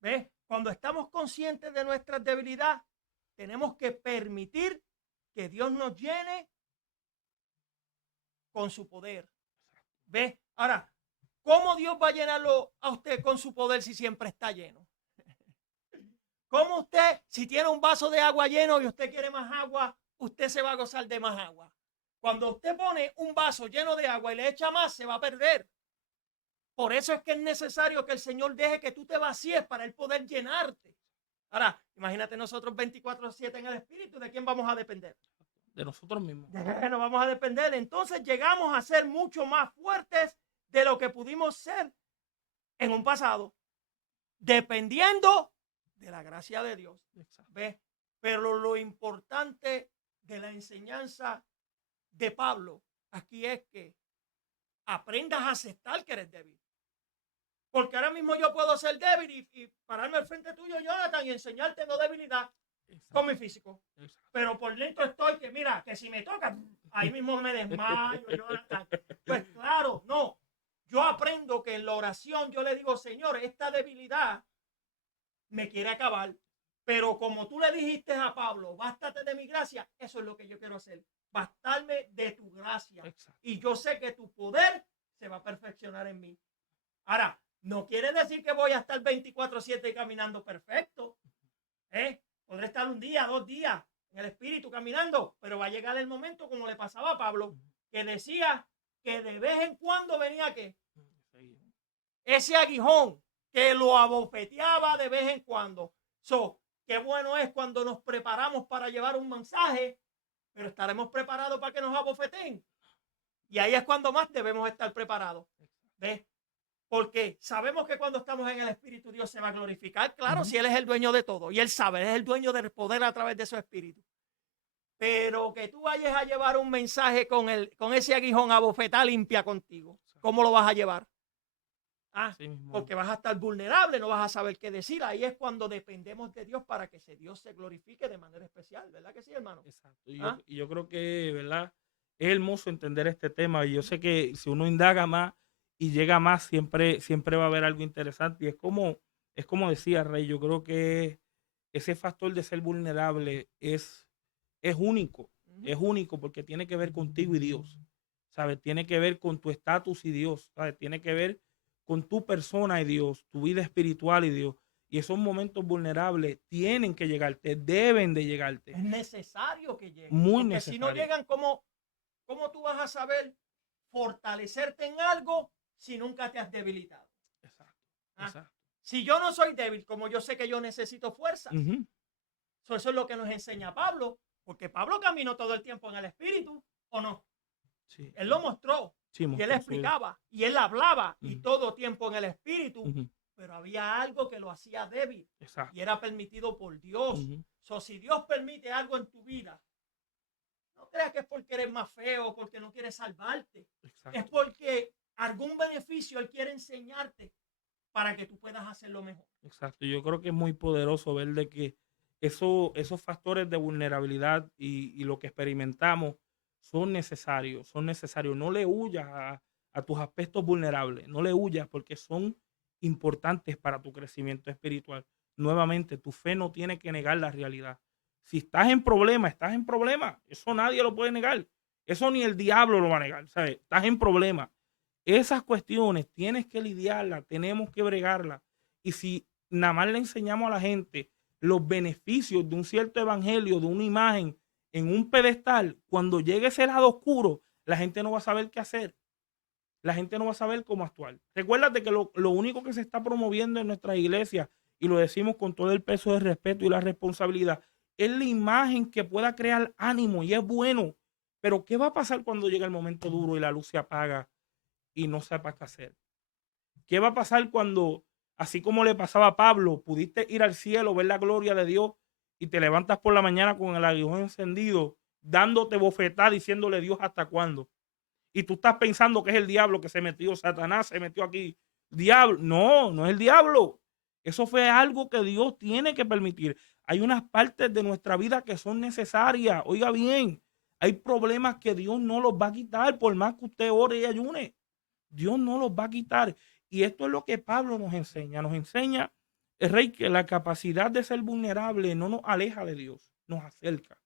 ¿Ves? Cuando estamos conscientes de nuestra debilidad, tenemos que permitir que Dios nos llene con su poder. ¿Ves? Ahora, ¿cómo Dios va a llenarlo a usted con su poder si siempre está lleno? ¿Cómo usted, si tiene un vaso de agua lleno y usted quiere más agua, usted se va a gozar de más agua? Cuando usted pone un vaso lleno de agua y le echa más, se va a perder. Por eso es que es necesario que el Señor deje que tú te vacíes para Él poder llenarte. Ahora, imagínate nosotros 24/7 en el Espíritu, ¿de quién vamos a depender? De nosotros mismos. Nos vamos a depender. Entonces llegamos a ser mucho más fuertes de lo que pudimos ser en un pasado, dependiendo de la gracia de Dios. ¿Ves? Pero lo importante de la enseñanza de Pablo aquí es que aprendas a aceptar que eres débil. Porque ahora mismo yo puedo ser débil y pararme al frente tuyo, Jonathan, y enseñarte no debilidad. Exacto. Con mi físico. Exacto. Pero por dentro estoy que, mira, que si me toca, ahí mismo me desmayo, Jonathan. Pues claro, no. Yo aprendo que en la oración yo le digo, Señor, esta debilidad me quiere acabar. Pero como tú le dijiste a Pablo, bástate de mi gracia, eso es lo que yo quiero hacer. Bastarme de tu gracia. Exacto. Y yo sé que tu poder se va a perfeccionar en mí. Ahora, no quiere decir que voy a estar 24/7 caminando perfecto. Podré estar un día, 2 días en el Espíritu caminando, pero va a llegar el momento, como le pasaba a Pablo, que decía que de vez en cuando venía ¿qué? Ese aguijón que lo abofeteaba de vez en cuando. Qué bueno es cuando nos preparamos para llevar un mensaje, pero estaremos preparados para que nos abofeteen. Y ahí es cuando más debemos estar preparados. ¿Ves? Porque sabemos que cuando estamos en el Espíritu Dios se va a glorificar, claro, si Él es el dueño de todo y Él sabe, Él es el dueño del poder a través de su Espíritu. Pero que tú vayas a llevar un mensaje con ese aguijón a bofetar limpia contigo, ¿cómo lo vas a llevar? Sí, porque vas a estar vulnerable, no vas a saber qué decir. Ahí es cuando dependemos de Dios para que ese Dios se glorifique de manera especial, ¿verdad que sí, hermano? Exacto. Y yo creo que, ¿verdad? Es hermoso entender este tema y yo sé que si uno indaga más y llega más, siempre va a haber algo interesante. Y es como decía Rey, yo creo que ese factor de ser vulnerable es único. Es único porque tiene que ver contigo y Dios, ¿sabes? Tiene que ver con tu estatus y Dios, ¿sabes? Tiene que ver con tu persona y Dios, tu vida espiritual y Dios. Y esos momentos vulnerables tienen que llegarte, deben de llegarte. Es necesario que lleguen. Muy porque necesario. Si no llegan, ¿cómo tú vas a saber fortalecerte en algo si nunca te has debilitado? Exacto. Exacto. Si yo no soy débil, como yo sé que yo necesito fuerzas. Eso es lo que nos enseña Pablo, porque Pablo caminó todo el tiempo en el Espíritu, ¿o no? Sí. Él lo mostró. Sí, y él explicaba, y él hablaba, y todo tiempo en el Espíritu, pero había algo que lo hacía débil. Exacto. Y era permitido por Dios. Si Dios permite algo en tu vida, no creas que es porque eres más feo, porque no quieres salvarte. Exacto. Es porque algún beneficio Él quiere enseñarte para que tú puedas hacerlo mejor. Exacto. Yo creo que es muy poderoso ver de que esos factores de vulnerabilidad y lo que experimentamos son necesarios. No le huyas a tus aspectos vulnerables, no le huyas porque son importantes para tu crecimiento espiritual. Nuevamente, tu fe no tiene que negar la realidad. Si estás en problema, estás en problema. Eso nadie lo puede negar. Eso ni el diablo lo va a negar, ¿sabes? Estás en problemas. Esas cuestiones tienes que lidiarlas, tenemos que bregarlas. Y si nada más le enseñamos a la gente los beneficios de un cierto evangelio, de una imagen en un pedestal, cuando llegue ese lado oscuro, la gente no va a saber qué hacer. La gente no va a saber cómo actuar. Recuérdate que lo único que se está promoviendo en nuestras iglesias, y lo decimos con todo el peso del respeto y la responsabilidad, es la imagen que pueda crear ánimo y es bueno. Pero ¿qué va a pasar cuando llega el momento duro y la luz se apaga y no sepas qué hacer? ¿Qué va a pasar cuando, así como le pasaba a Pablo, pudiste ir al cielo, ver la gloria de Dios y te levantas por la mañana con el aguijón encendido, dándote bofetada, diciéndole Dios hasta cuándo? Y tú estás pensando que es el diablo que se metió, Satanás se metió aquí. Diablo, no, no es el diablo. Eso fue algo que Dios tiene que permitir. Hay unas partes de nuestra vida que son necesarias. Oiga bien, hay problemas que Dios no los va a quitar por más que usted ore y ayune. Dios no los va a quitar. Y esto es lo que Pablo nos enseña. Nos enseña, el rey, que la capacidad de ser vulnerable no nos aleja de Dios, nos acerca.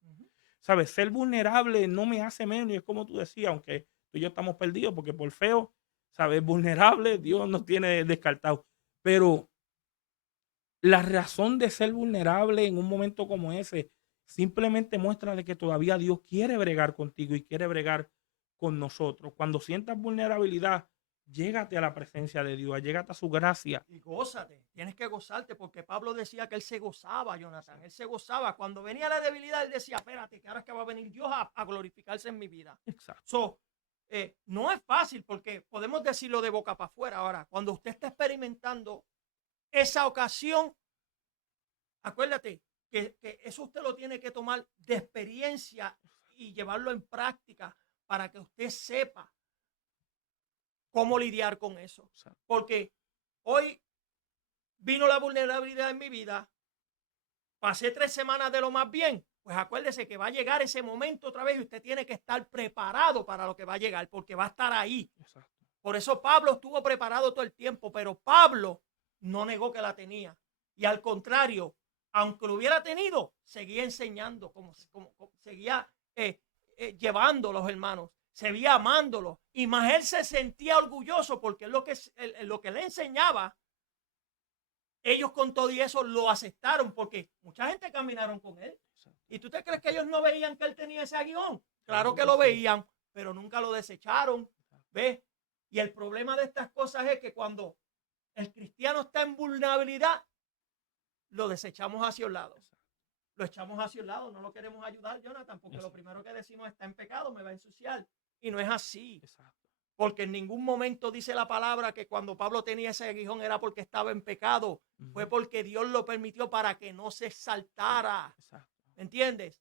¿Sabes? Ser vulnerable no me hace menos. Y es como tú decías, aunque tú y yo estamos perdidos porque por feo, ¿sabes? Vulnerable, Dios nos tiene descartados. Pero la razón de ser vulnerable en un momento como ese simplemente muestra de que todavía Dios quiere bregar contigo y quiere bregar con nosotros. Cuando sientas vulnerabilidad, llégate a la presencia de Dios, llégate a su gracia. Y gózate, tienes que gozarte, porque Pablo decía que él se gozaba, Jonathan, él se gozaba. Cuando venía la debilidad, él decía, espérate, que ahora es que va a venir Dios a glorificarse en mi vida. Exacto. So, no es fácil, porque podemos decirlo de boca para afuera. Ahora, cuando usted está experimentando esa ocasión, acuérdate que eso usted lo tiene que tomar de experiencia y llevarlo en práctica para que usted sepa cómo lidiar con eso. Porque hoy vino la vulnerabilidad en mi vida, pasé 3 semanas de lo más bien, pues acuérdese que va a llegar ese momento otra vez y usted tiene que estar preparado para lo que va a llegar, porque va a estar ahí. Exacto. Por eso Pablo estuvo preparado todo el tiempo, pero Pablo no negó que la tenía. Y al contrario, aunque lo hubiera tenido, seguía enseñando, seguía llevando a los hermanos, seguía amándolos. Y más él se sentía orgulloso porque lo que le enseñaba, ellos con todo y eso lo aceptaron, porque mucha gente caminaron con él. ¿Y tú te crees que ellos no veían que él tenía ese aguijón? Claro que lo veían, pero nunca lo desecharon. ¿Ves? Y el problema de estas cosas es que cuando el cristiano está en vulnerabilidad, lo desechamos hacia un lado. Lo echamos hacia un lado, no lo queremos ayudar, Jonathan, porque lo primero que decimos está en pecado, me va a ensuciar. Y no es así. Porque en ningún momento dice la palabra que cuando Pablo tenía ese aguijón era porque estaba en pecado. Fue porque Dios lo permitió para que no se exaltara. ¿Me entiendes?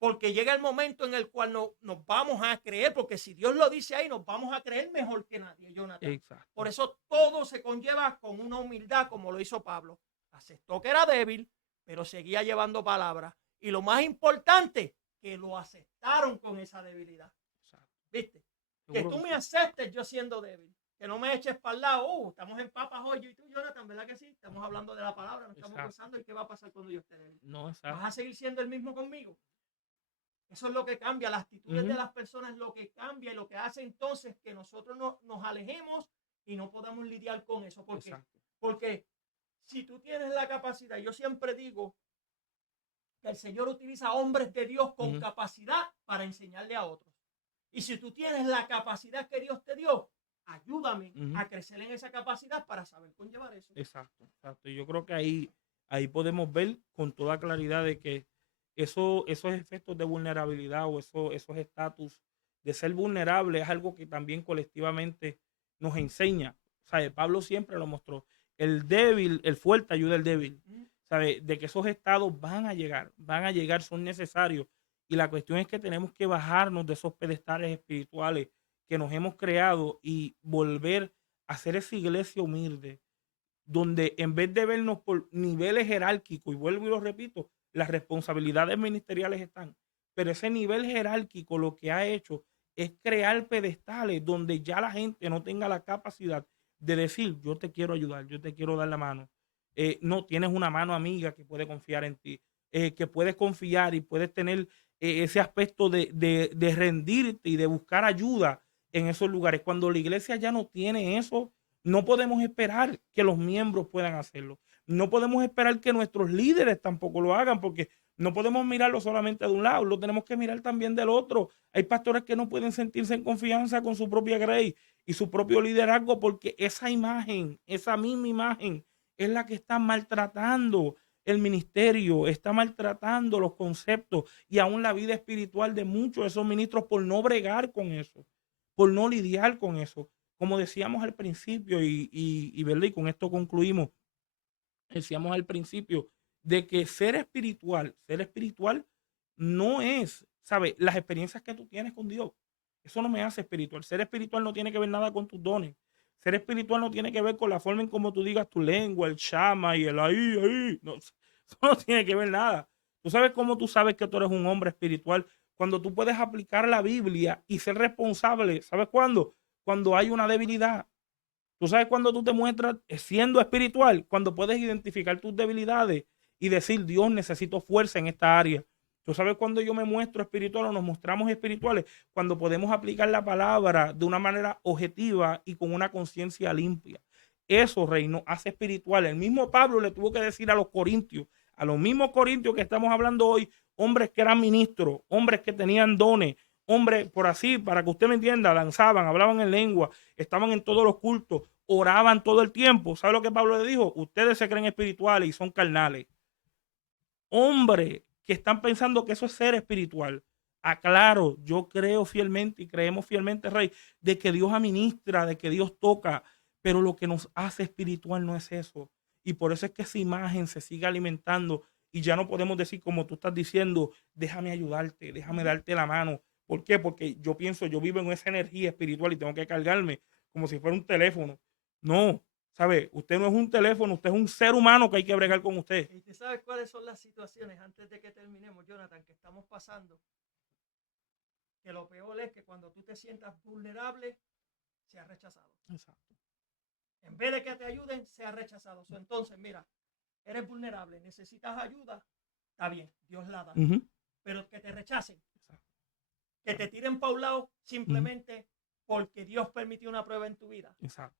Porque llega el momento en el cual nos vamos a creer, porque si Dios lo dice ahí, nos vamos a creer mejor que nadie, Jonathan. Exacto. Por eso todo se conlleva con una humildad, como lo hizo Pablo. Aceptó que era débil, pero seguía llevando palabras. Y lo más importante, que lo aceptaron con esa debilidad. ¿Viste? Que tú me aceptes yo siendo débil. Que no me eches para el lado. Estamos en papas hoy, yo y tú, Jonathan, ¿verdad que sí? Estamos hablando de la palabra, nos estamos pensando en qué va a pasar cuando yo esté débil. No, ¿vas a seguir siendo el mismo conmigo? Eso es lo que cambia, las actitudes de las personas es lo que cambia y lo que hace entonces que nosotros nos alejemos y no podamos lidiar con eso. Porque si tú tienes la capacidad, yo siempre digo que el Señor utiliza hombres de Dios con capacidad para enseñarle a otros. Y si tú tienes la capacidad que Dios te dio, ayúdame a crecer en esa capacidad para saber conllevar eso. Exacto. Yo creo que ahí podemos ver con toda claridad de que esos efectos de vulnerabilidad o esos estatus de ser vulnerable es algo que también colectivamente nos enseña. ¿Sabe? Pablo siempre lo mostró. El débil, el fuerte ayuda al débil. ¿Sabe? De que esos estados van a llegar, son necesarios. Y la cuestión es que tenemos que bajarnos de esos pedestales espirituales que nos hemos creado y volver a ser esa iglesia humilde, donde en vez de vernos por niveles jerárquicos, y vuelvo y lo repito, las responsabilidades ministeriales están, pero ese nivel jerárquico lo que ha hecho es crear pedestales donde ya la gente no tenga la capacidad de decir, yo te quiero ayudar, yo te quiero dar la mano. No, tienes una mano amiga que puede confiar en ti, que puedes confiar y puedes tener ese aspecto de rendirte y de buscar ayuda en esos lugares. Cuando la iglesia ya no tiene eso, no podemos esperar que los miembros puedan hacerlo. No podemos esperar que nuestros líderes tampoco lo hagan, porque no podemos mirarlo solamente de un lado, lo tenemos que mirar también del otro. Hay pastores que no pueden sentirse en confianza con su propia grey y su propio liderazgo, porque esa imagen, esa misma imagen, es la que está maltratando el ministerio, está maltratando los conceptos y aún la vida espiritual de muchos de esos ministros por no bregar con eso, por no lidiar con eso. Como decíamos al principio, ¿verdad? Y con esto concluimos, decíamos al principio, de que ser espiritual no es, ¿sabes? Las experiencias que tú tienes con Dios. Eso no me hace espiritual. Ser espiritual no tiene que ver nada con tus dones. Ser espiritual no tiene que ver con la forma en cómo tú digas tu lengua, el chama y el ahí. No, eso no tiene que ver nada. Tú sabes cómo tú sabes que tú eres un hombre espiritual cuando tú puedes aplicar la Biblia y ser responsable. ¿Sabes cuándo? Cuando hay una debilidad. Tú sabes cuando tú te muestras siendo espiritual, cuando puedes identificar tus debilidades y decir, Dios, necesito fuerza en esta área. Tú sabes cuando yo me muestro espiritual o nos mostramos espirituales, cuando podemos aplicar la palabra de una manera objetiva y con una conciencia limpia. Eso, rey, nos hace espiritual. El mismo Pablo le tuvo que decir a los corintios, a los mismos corintios que estamos hablando hoy, hombres que eran ministros, hombres que tenían dones, hombres, por así, para que usted me entienda, danzaban, hablaban en lengua, estaban en todos los cultos, oraban todo el tiempo. ¿Sabe lo que Pablo le dijo? Ustedes se creen espirituales y son carnales. Hombres que están pensando que eso es ser espiritual. Aclaro, yo creo fielmente y creemos fielmente, Rey, de que Dios administra, de que Dios toca, pero lo que nos hace espiritual no es eso. Y por eso es que esa imagen se sigue alimentando y ya no podemos decir como tú estás diciendo, déjame ayudarte, déjame darte la mano. ¿Por qué? Porque yo pienso, yo vivo en esa energía espiritual y tengo que cargarme como si fuera un teléfono. No, ¿sabe? Usted no es un teléfono, usted es un ser humano que hay que bregar con usted. ¿Y tú sabes cuáles son las situaciones antes de que terminemos, Jonathan, que estamos pasando? Que lo peor es que cuando tú te sientas vulnerable, se ha rechazado. Exacto. En vez de que te ayuden, se ha rechazado. Entonces, mira, eres vulnerable, necesitas ayuda, está bien, Dios la da. Pero que te rechacen, que te tiren para un lado simplemente porque Dios permitió una prueba en tu vida. Exacto.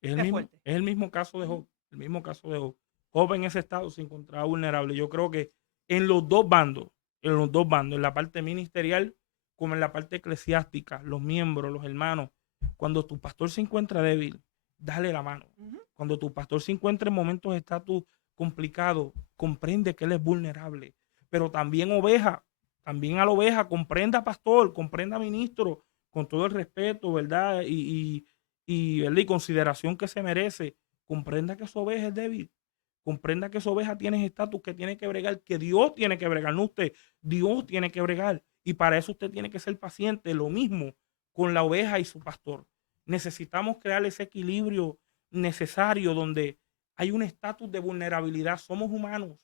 Es el mismo caso de Job. El mismo caso de Job. Job en ese estado se encontraba vulnerable. Yo creo que en los dos bandos, en la parte ministerial como en la parte eclesiástica, los miembros, los hermanos, cuando tu pastor se encuentra débil, dale la mano. Cuando tu pastor se encuentra en momentos de estatus complicado, comprende que él es vulnerable. Pero también oveja, también a la oveja, comprenda pastor, comprenda ministro, con todo el respeto, ¿verdad? ¿verdad? Y consideración que se merece, comprenda que su oveja es débil, comprenda que su oveja tiene estatus que tiene que bregar, que Dios tiene que bregar, no usted, Dios tiene que bregar. Y para eso usted tiene que ser paciente, lo mismo con la oveja y su pastor. Necesitamos crear ese equilibrio necesario donde hay un estatus de vulnerabilidad, somos humanos.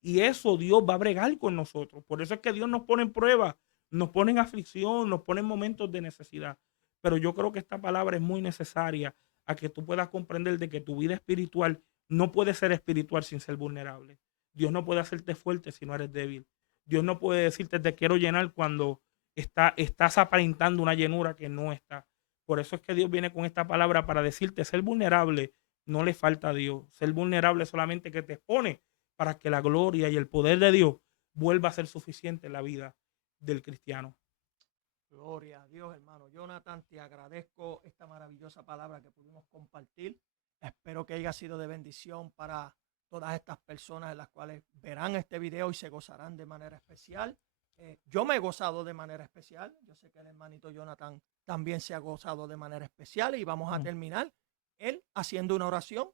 Y eso Dios va a bregar con nosotros. Por eso es que Dios nos pone en prueba, nos pone en aflicción, nos pone en momentos de necesidad. Pero yo creo que esta palabra es muy necesaria a que tú puedas comprender de que tu vida espiritual no puede ser espiritual sin ser vulnerable. Dios no puede hacerte fuerte si no eres débil. Dios no puede decirte te quiero llenar cuando estás aparentando una llenura que no está. Por eso es que Dios viene con esta palabra para decirte ser vulnerable no le falta a Dios. Ser vulnerable solamente que te expone para que la gloria y el poder de Dios vuelva a ser suficiente en la vida del cristiano. Gloria a Dios, hermano Jonathan, te agradezco esta maravillosa palabra que pudimos compartir. Espero que haya sido de bendición para todas estas personas en las cuales verán este video y se gozarán de manera especial. Yo me he gozado de manera especial. Yo sé que el hermanito Jonathan también se ha gozado de manera especial y vamos a terminar él haciendo una oración.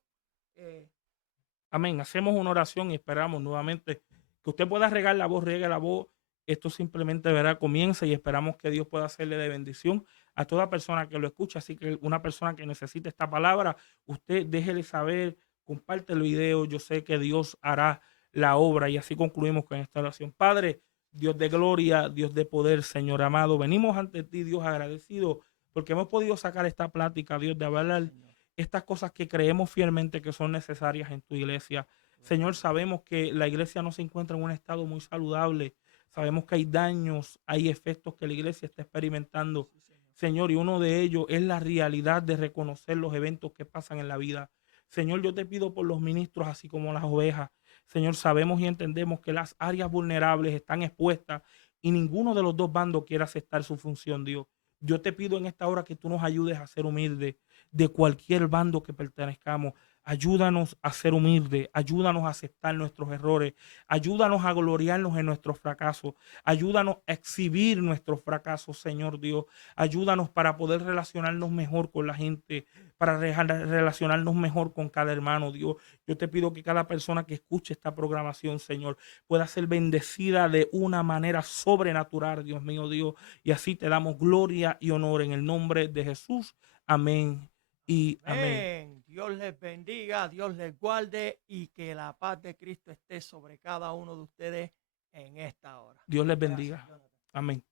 Amén. Hacemos una oración y esperamos nuevamente que usted pueda regar la voz, riegue la voz. Esto simplemente verá, comienza y esperamos que Dios pueda hacerle de bendición a toda persona que lo escucha. Así que una persona que necesite esta palabra, usted déjele saber, comparte el video. Yo sé que Dios hará la obra y así concluimos con esta oración. Padre, Dios de gloria, Dios de poder, Señor amado, venimos ante ti, Dios agradecido, porque hemos podido sacar esta plática, Dios, de hablar estas cosas que creemos fielmente que son necesarias en tu iglesia. Señor, sabemos que la iglesia no se encuentra en un estado muy saludable. Sabemos que hay daños, hay efectos que la iglesia está experimentando, Sí, Señor. Señor, y uno de ellos es la realidad de reconocer los eventos que pasan en la vida. Señor, yo te pido por los ministros, así como las ovejas. Señor, sabemos y entendemos que las áreas vulnerables están expuestas y ninguno de los dos bandos quiere aceptar su función, Dios. Yo te pido en esta hora que tú nos ayudes a ser humildes de cualquier bando que pertenezcamos. Ayúdanos a ser humildes, ayúdanos a aceptar nuestros errores, ayúdanos a gloriarnos en nuestros fracasos, ayúdanos a exhibir nuestros fracasos, Señor Dios. Ayúdanos para poder relacionarnos mejor con la gente, para relacionarnos mejor con cada hermano, Dios. Yo te pido que cada persona que escuche esta programación, Señor, pueda ser bendecida de una manera sobrenatural, Dios mío, Dios. Y así te damos gloria y honor en el nombre de Jesús. Amén y amén. Amén. Dios les bendiga, Dios les guarde y que la paz de Cristo esté sobre cada uno de ustedes en esta hora. Dios les Gracias, bendiga. Jonathan. Amén.